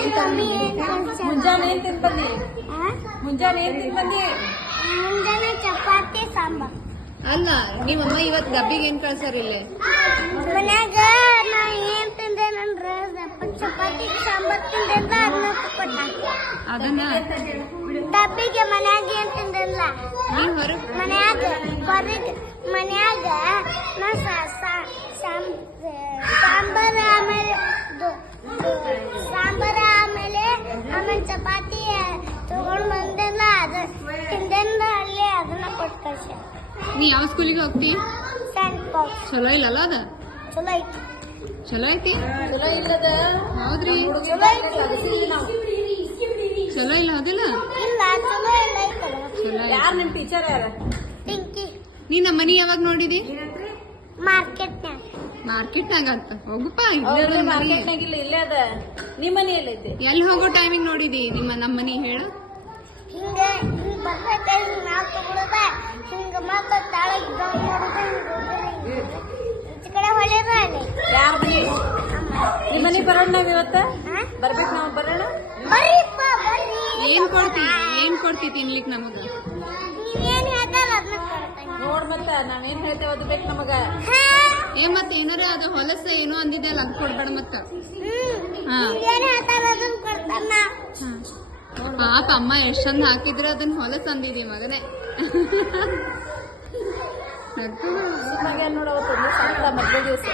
ಏನ್ ತಂದಿ? ಮುಂಜಾನೆ ಏನ್ ತಿನ್ ಬಂದಿ? ಮುಂಜಾನೆ ಏನ್ ತಿನ್ ಬಂದಿ? ಮುಂಜಾನೆ ಚಪಾತಿ ಸಾಂಬಾರ್. ಅಲ್ಲ ನಿಮ್ಮಮ್ಮ ಇವತ್ ಡಬ್ಬಿಗೆ ಏನ್ ಕಳ್ಸಾರ ಇಲ್ಲೇ? ಮನ್ಯಾಗ ನಾ ಏನ್ ತಿಂದೇನಂದ್ರ ಚಪಾತಿ ಸಾಂಬಾರ್ ತಿಂದಿಲ್ಲ ಅದನ್ನ ಕೊಟ್ಟ. ಅದನ್ನ ಡಬ್ಬಿಗೆ ಮನ್ಯಾಗ ಏನ್ ತಿಂದಿಲ್ಲ. ನೀ ಹೊರಗ್ ಮನ್ಯಾಗ ನಾ ಸಾಂಬಾರ ಆಮೇಲೆ ಚಪಾತಿ ತಗೊಂಡ್ ಬಂದಿಲ್ಲ ಅದ ತಿಂದಿಲ್ಲ ಅಲ್ಲಿ ಅದನ್ನ ಕೊಟ್ಟು ಕಳ್ಸ. ನೀ ಯಾವ ಸ್ಕೂಲಿಗೆ ಹೋಗ್ತಿ? ಸೆಂಟ್ ಪಾಲ್. ಚಲೋ ಇಲ್ಲಲ್ಲ ಅದ? ಚಲೋ ಐತಿ. ಚಲೋ ಐತಿ? ಚಲೋ ಇಲ್ಲದ ಹೌದ್ರಿ? ಚಲೋ ಐತಿ. ಚಲೋ ಇಲ್ಲ ಹೌದಿಲ್ಲ? ಇಲ್ಲ ಚಲೋ ಇಲ್ಲ ಐತಲ್ಲ. ಚಲೋ ಯಾರು ನಿಮ್ ಟೀಚರ್ ಯಾರ? ಪಿಂಕಿ. ನೀ ನಮ್ಮ ಮನಿ ಯಾವಾಗ ನೋಡಿದಿ? ಮಾರ್ಕೆಟ್ನ್ಯಾಗ. ಮಾರ್ಕೆಟ್ನಾಗ ಅಂತ ಹೋಗಪ್ಪ. ಮಾರ್ಕೆಟ್ನಾಗ ಇಲ್ಲ, ಇಲ್ಲೇ ಅದ. ನಿಮ್ ಮನಿ ಎಲ್ಲೈತಿ? ಎಲ್ಲಿ ಹೋಗೋ ಟೈಮಿಗೆ ನೋಡಿದಿ ನಮ್ಮ ಮನಿ ಹೇಳು? ಹಿಂಗ ಬರ್ತೈತೆ ಹಿಂಗ ನಾವ್ ತಗೊಳದ ಹಿಂಗ ಮತ್ತ ತಾಳಗ್ ಡೌನ್ ಮಾಡೋದ ಈಚೆ ಕಡೆ ಹೊಲಿರ ಅಲ್ಲಿ. ಯಾರ ಮನಿ? ನಿಮ್ ಮನಿ ಬರೋಣ ನಾವ್ ಇವತ್ತ? ಬರ್ಬೇಕು ನಾವ್ ಬರೋಣ? ಬರ್ರಿಪ್ಪ ಬರ್ರಿ. ಏನ್ ಕೊಡ್ತಿ ತಿನ್ಲಿಕ್ ನಮಗ? ನೀವೇನ್ ಹೇಳ್ತಾರ ಅದನ್ನ ಕೊಡ್ತೇನೆ. ನೋಡ್ ಮತ್ತ ನಾವೇನ್ ಹೇಳ್ತೇವೆ ಅದು ಬೇಕು ನಮಗ. ಮತ್ತ ಏನಾರ ಅದು ಹೊಲಸ ಏನೋ ಅಂದಿದೆ ಅಲ್ಲ ಅದ್ ಕೊಡ್ಬೇಡ ಮತ್ತ. ನೀವೇನ್ ಹೇಳ್ತಾರ ಅದನ್ನ ಕೊಡ್ತಾನ. ಪಾಪ ಅಮ್ಮ ಎಷ್ಟ್ ಚಂದ ಹಾಕಿದ್ರ ಅದನ್ನ ಹೊಲಸ ಅಂದಿದಿ ಮಗನೇ. ನೋಡವತ್ತು ಮದ್ವೆ ದಿವಸ